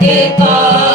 के का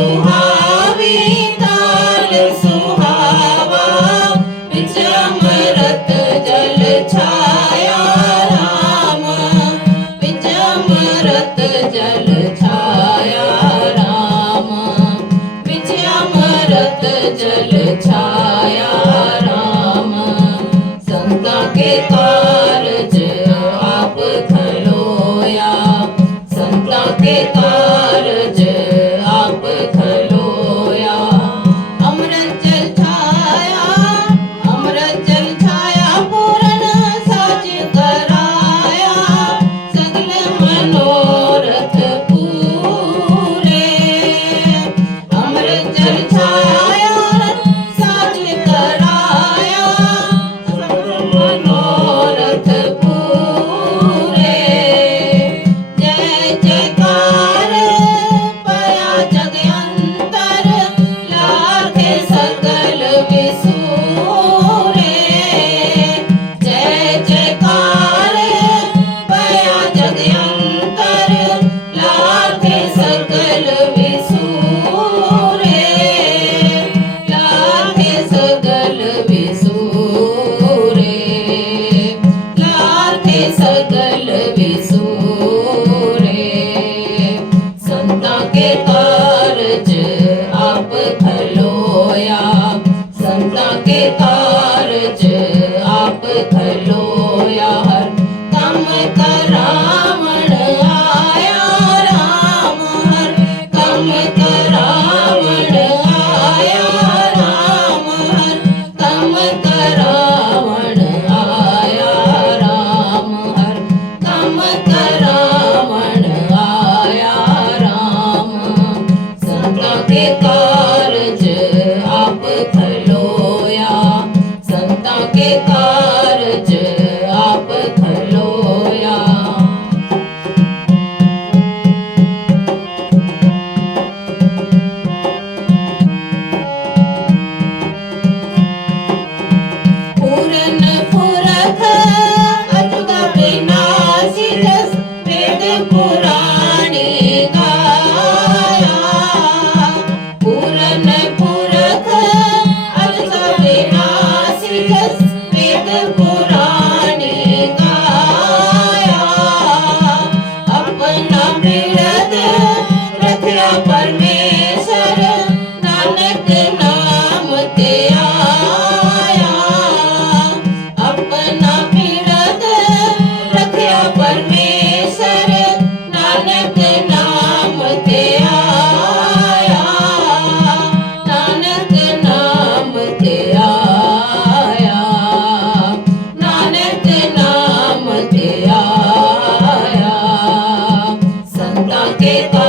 Oh. Yeah. ਕਾਰਜ ਆਪ ਖਲੋਇਆ ਸੰਤਾਂ ਕੇ ਕਾਰਜ que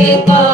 के पा